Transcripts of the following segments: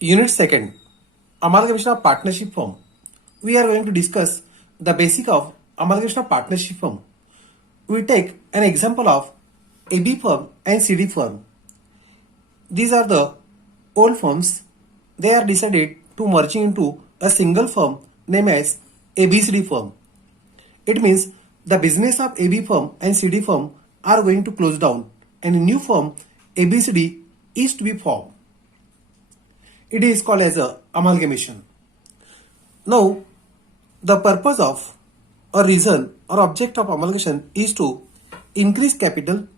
Unit 2nd, Amalgamation of Partnership Firm. We are going to discuss the basic of Amalgamation of Partnership Firm. We take an example of AB firm and CD firm. These are the old firms. They are decided to merging into a single firm named as ABCD firm. It means the business of AB firm and CD firm are going to close down and a new firm ABCD is to be formed. It is called as a amalgamation. Now, the purpose of or reason or object of amalgamation is to increase capital,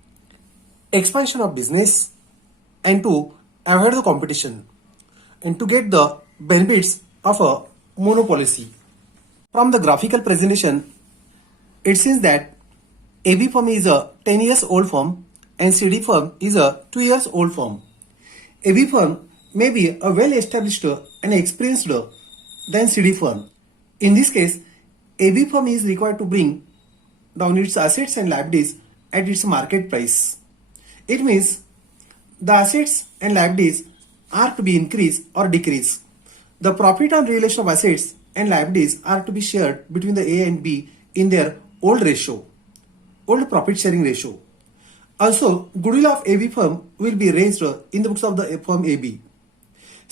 expansion of business, and to avoid the competition and to get the benefits of a monopoly. From the graphical presentation, it seems that AB firm is a 10 years old firm and CD firm is a 2 years old firm. AB firm may be a well established and experienced than CD firm. In this case, AB firm is required to bring down its assets and liabilities at its market price. It means the assets and liabilities are to be increased or decreased. The profit on revaluation of assets and liabilities are to be shared between the A and B in their old profit sharing ratio. Also, goodwill of AB firm will be raised in the books of the firm AB.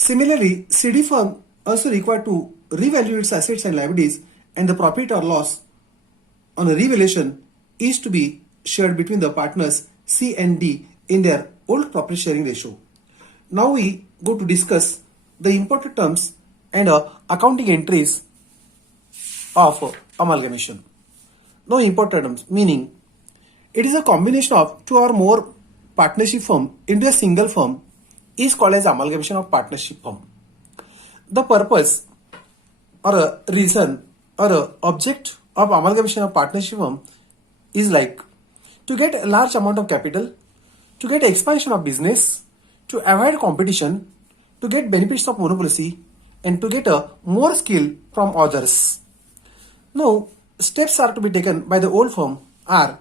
Similarly, CD firm also required to revalue its assets and liabilities, and the profit or loss on a revaluation is to be shared between the partners C and D in their old profit sharing ratio. Now we go to discuss the important terms and accounting entries of amalgamation. Now important terms meaning it is a combination of two or more partnership firm into a single firm is called as amalgamation of partnership firm. The purpose or a reason or a object of amalgamation of partnership firm is like to get a large amount of capital, to get expansion of business, to avoid competition, to get benefits of monopoly, and to get a more skill from others. Now, steps are to be taken by the old firm are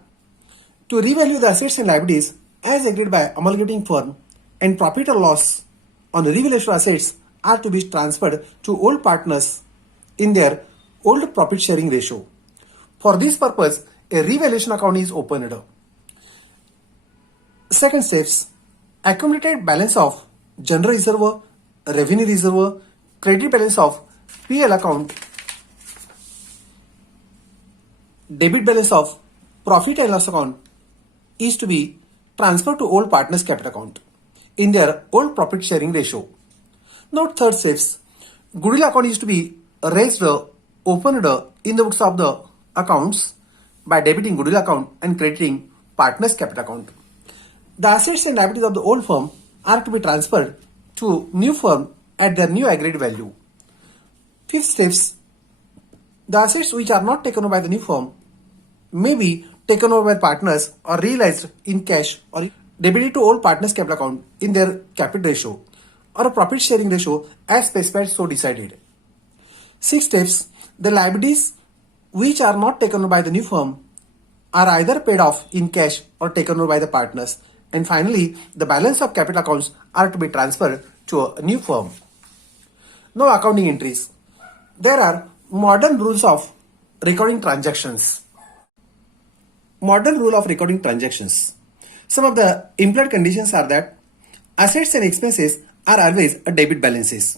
to revalue the assets and liabilities as agreed by amalgamating firm, and profit or loss on revaluation assets are to be transferred to old partners in their old profit sharing ratio. For this purpose, a revaluation account is opened. Second steps, accumulated balance of general reserve, revenue reserve, credit balance of PL account, debit balance of profit and loss account is to be transferred to old partners capital account in their old profit sharing ratio. Now third steps, goodwill account is to be raised, opened in the books of the accounts by debiting goodwill account and crediting partners capital account. The assets and liabilities of the old firm are to be transferred to new firm at their new agreed value. Fifth steps, the assets which are not taken over by the new firm may be taken over by partners or realized in cash or debited to old partners capital account in their capital ratio or a profit sharing ratio as specified so decided. Sixth steps, the liabilities which are not taken over by the new firm are either paid off in cash or taken over by the partners. And finally, the balance of capital accounts are to be transferred to a new firm. Now accounting entries. There are modern rules of recording transactions. Modern rule of recording transactions. Some of the implied conditions are that assets and expenses are always a debit balances.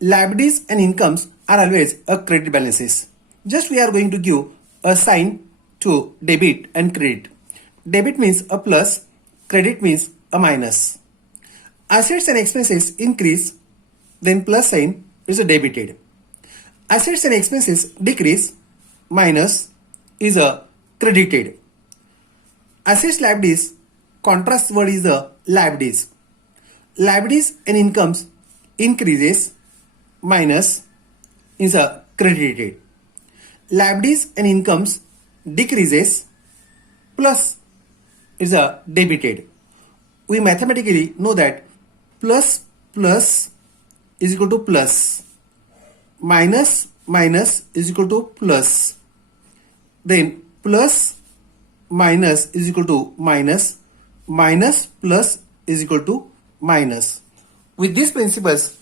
Liabilities and incomes are always a credit balances. Just we are going to give a sign to debit and credit. Debit means a plus, credit means a minus. Assets and expenses increase, then plus sign is a debited. Assets and expenses decrease, minus is a credited. Assets liabilities, contrast word is the liabilities. Liabilities and incomes increases, minus is a credited. Liabilities and incomes decreases, plus is a debited. We mathematically know that plus plus is equal to plus, minus minus is equal to plus, then plus minus is equal to minus, minus plus is equal to minus. With these principles,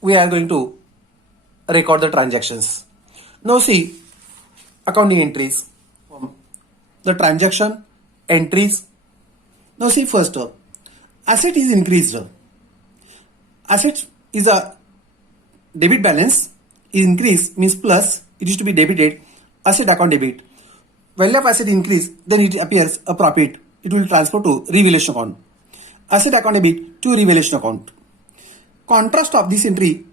we are going to record the transactions. Now see accounting entries, the transaction entries. Now see first, asset is increased. Asset is a debit balance is increased means plus, it is to be debited, asset account debit. Value of asset increase, then it appears a profit, it will transfer to revaluation account. Asset account debit to revaluation account. Contrast of this entry,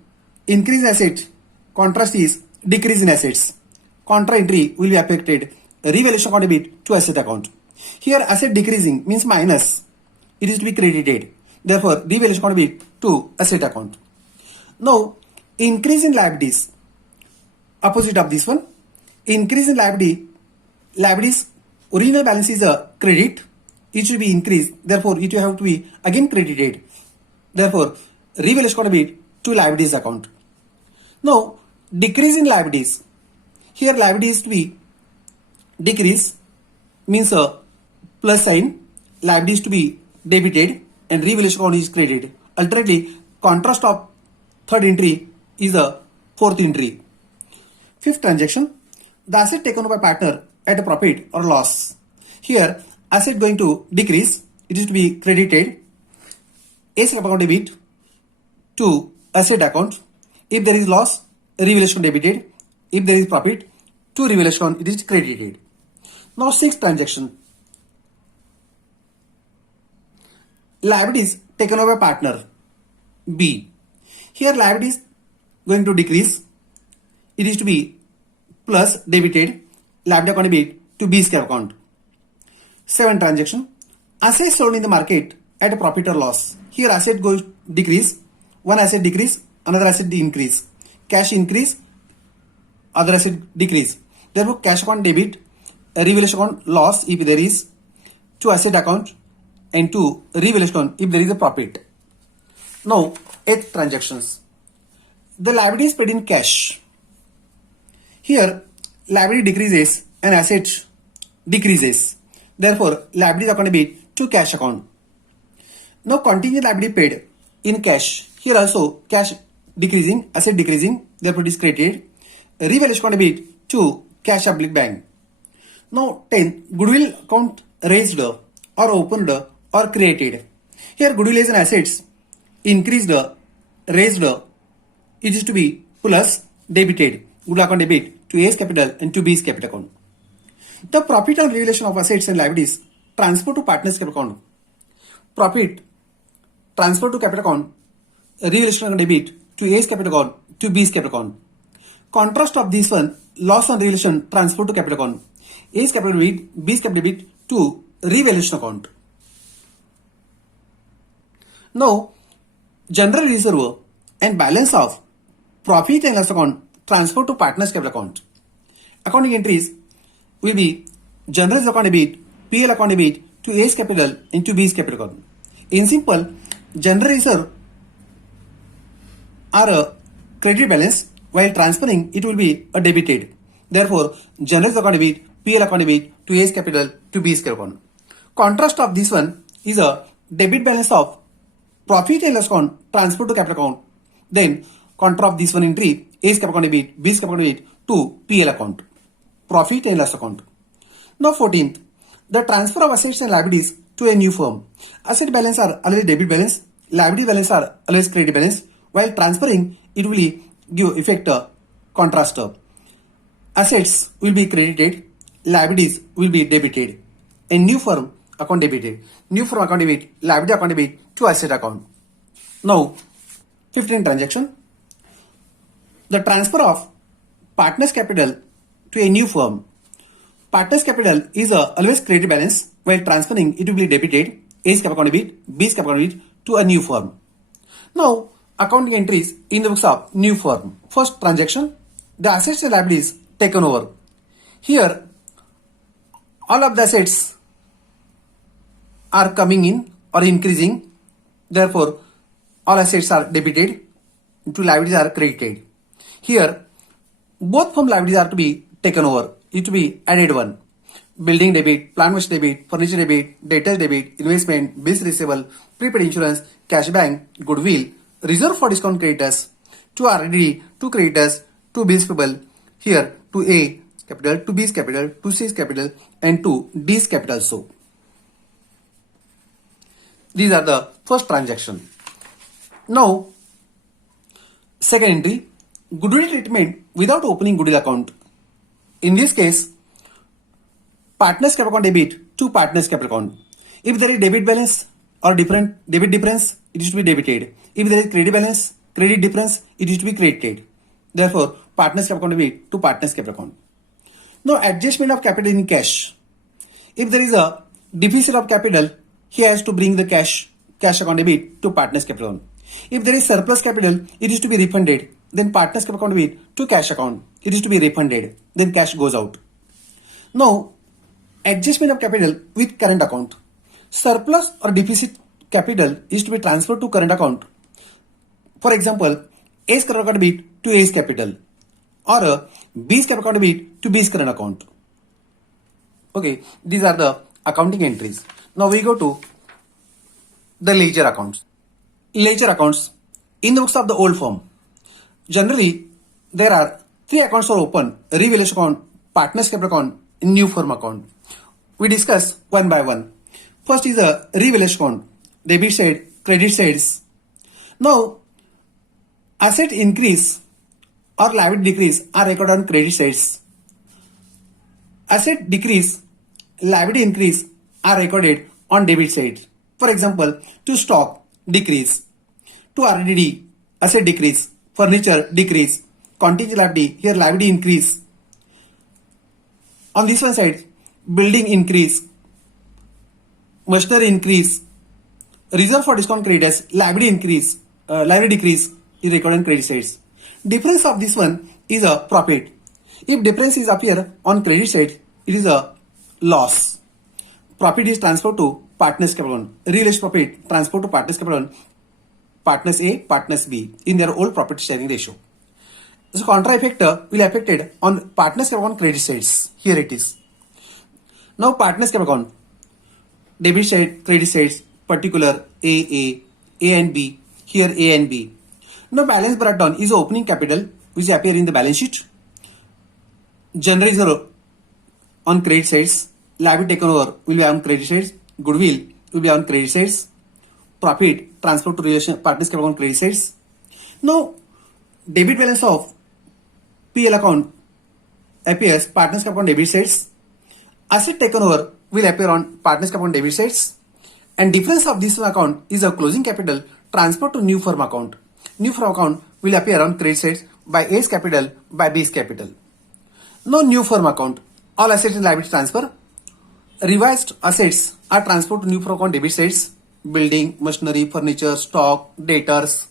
increase asset, contrast is decrease in assets. Contra entry will be affected, revaluation account debit to asset account. Here asset decreasing means minus, it is to be credited. Therefore revaluation account debit to asset account. Now increase in liabilities, opposite of this one, increase in liabilities original balance is a credit, it should be increased, therefore it will have to be again credited. Therefore revaluation account debit to liabilities account. Now decrease in liabilities, here liabilities to be decrease means a plus sign, liabilities to be debited and revaluation account is credited. Alternately contrast of third entry is the fourth entry. Fifth transaction, the asset taken over by partner at a profit or loss. Here asset going to decrease, it is to be credited, asset account debit to asset account. If there is loss, revaluation debited. If there is profit, to revaluation account it is credited. Now sixth transaction, liabilities taken over by partner B. Here liabilities going to decrease, it is to be plus debited, liability account debit to B's account. Seventh transaction, assets sold in the market at a profit or loss. Here asset goes decrease, one asset decrease, another asset increase, cash increase, other asset decrease. Therefore cash account debit, revaluation account loss if there is, to asset account and to revaluation account if there is a profit. Now eighth transactions, the liability is paid in cash. Here liability decreases and asset decreases. Therefore liability account debit to cash account. Now contingent liability paid in cash. Here also cash decreasing, asset decreasing, therefore it is credited. Revaluation account debit to cash public bank. Now 10, goodwill account raised or opened or created. Here goodwill is an assets increased, raised, it is to be plus debited, goodwill account debit to A's capital and to B's capital account. The profit on revaluation of assets and liabilities transfer to partners capital account. Profit transfer to capital account, revaluation account debit to A's capital account to B's capital account. Contrast of this one, loss on revaluation transfer to capital account, A's capital debit, B's capital debit to revaluation account. Now general reserve and balance of profit and loss account transfer to partners capital account. Accounting entries will be general reserve account debit, PL account debit to A's capital and to B's capital account. In simple, general reserve are a credit balance, while transferring it will be a debited. Therefore general reserve account debit, PL account debit to A's capital to B's capital account. Contrast of this one is a debit balance of profit and loss account transfer to capital account. Then contra of this one entry, A's capital account debit, B's capital debit to PL account, profit and loss account. Now 14th, the transfer of assets and liabilities to a new firm. Asset balance are always debit balance, liability balance are always credit balance, while transferring it will give effect contrast. Assets will be credited, liabilities will be debited, and new firm account debited. New firm account debit, liability account debit to asset account. Now 15th transaction, the transfer of partners capital to a new firm. Partners capital is always credit balance, while transferring it will be debited, A's capital account debit, B's capital account debit to a new firm. Now accounting entries in the books of new firm. First transaction, the assets and liabilities taken over. Here all of the assets are coming in or increasing, therefore all assets are debited, to liabilities are credited. Here both firm liabilities are to be taken over, it to be added one. Building debit, plant machinery debit, furniture debit, debtors debit, investment, bills receivable, prepaid insurance, cash bank, goodwill, reserve for discount creditors, to RDD, to creditors, to bills payable, here to A capital, to B is capital, to C is capital, and to D is capital. So these are the first transaction. Now, second entry, goodwill treatment without opening goodwill account. In this case, partners capital account debit to partners capital account. If there is debit balance or different debit difference, it is to be debited. If there is credit balance, credit difference, it is to be credited. Therefore, partners capital account debit to partners capital account. Now, adjustment of capital in cash. If there is a deficit of capital, he has to bring the cash account debit to partners capital account. If there is surplus capital, it is to be refunded. Then partners capital account debit to cash account. It is to be refunded. Then cash goes out. Now, adjustment of capital with current account. Surplus or deficit capital is to be transferred to current account. For example, A's current account debit to A's capital, or B's capital account debit to B's current account. Okay, these are the accounting entries. Now we go to the ledger accounts. Ledger accounts in the books of the old firm. Generally, there are 3 accounts are open: revaluation account, partners capital account, new firm account. We discuss one by one. First is a revaluation account, debit side, credit sides. Now, asset increase or liability decrease are recorded on credit sides. Asset decrease, liability increase are recorded on debit side. For example, to stock decrease, to RDD asset decrease, furniture decrease, contingent liability here liability increase. On this one side, building increase, machinery increase, reserve for discount creditors, liability increase, liability decrease is recorded on credit sides. Difference of this one is a profit. If difference is appear on credit side, it is a loss. Profit is transferred to partners capital. Realized profit transferred to partners capital. Partners A, partners B in their old profit sharing ratio. So contra effect will affected on partners capital on credit sides. Here it is. Now partners capital account, debit side, credit sides, particular A and B. Here A and B. Now balance brought down is opening capital which appear in the balance sheet. General reserve on credit sides. Liability taken over will be on credit sides. Goodwill will be on credit sides. Profit transfer to relation partners capital on credit sides. Now debit balance of PL account appears partners capital on debit sides. Asset taken over will appear on partners capital on debit sides. And difference of this account is a closing capital transfer to new firm account. New firm account will appear on credit sides by A's capital by B's capital. No new firm account. All assets and liability transfer. Revised assets are transferred to new firm account debit sides. Building, machinery, furniture, stock, debtors,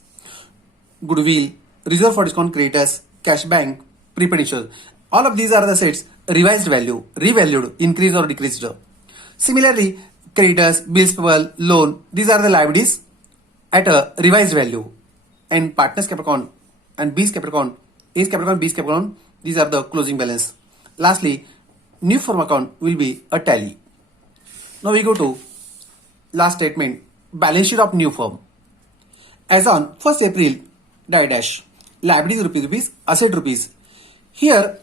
goodwill, reserve for discount creditors, cash bank, prepaid insurance. All of these are the assets revised value, revalued, increased or decreased. Similarly, creditors, bills payable, loan, these are the liabilities at a revised value. And partners capital account and B's capital account, A's capital account, B's capital account, these are the closing balance. Lastly, new firm account will be a tally. Now we go to last statement, balance sheet of new firm. As on 1st April, dash, liabilities rupees, asset rupees. Here,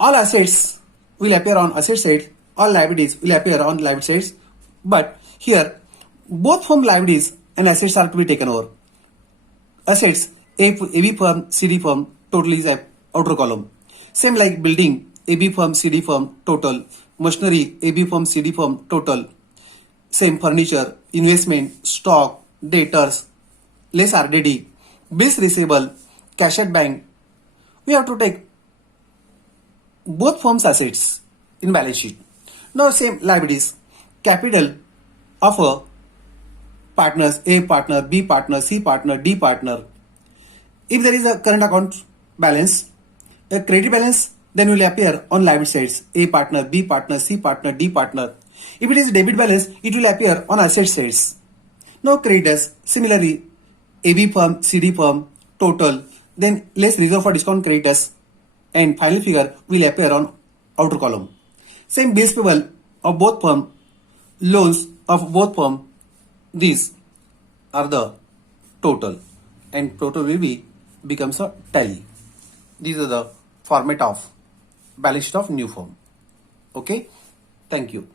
all assets will appear on asset side, all liabilities will appear on liability sides. But here, both firm liabilities and assets are to be taken over. Assets, AB firm, CD firm, total is a outer column. Same like building, AB firm, CD firm, total. Machinery, AB firm, CD firm, total. Same furniture, investment, stock, debtors, less RDD, bills receivable, cash at bank. We have to take both firms' assets in balance sheet. Now same liabilities, capital of a partners, A partner, B partner, C partner, D partner. If there is a current account balance, a credit balance, then will appear on liability sides, A partner, B partner, C partner, D partner. If it is debit balance, it will appear on asset sides. Now creditors, similarly, AB firm, CD firm, total, then less reserve for discount creditors, and final figure will appear on outer column. Same bills payable of both firm, loans of both firm, these are the total, and total will be becomes a tally. These are the format of balance sheet of new firm. Okay, thank you.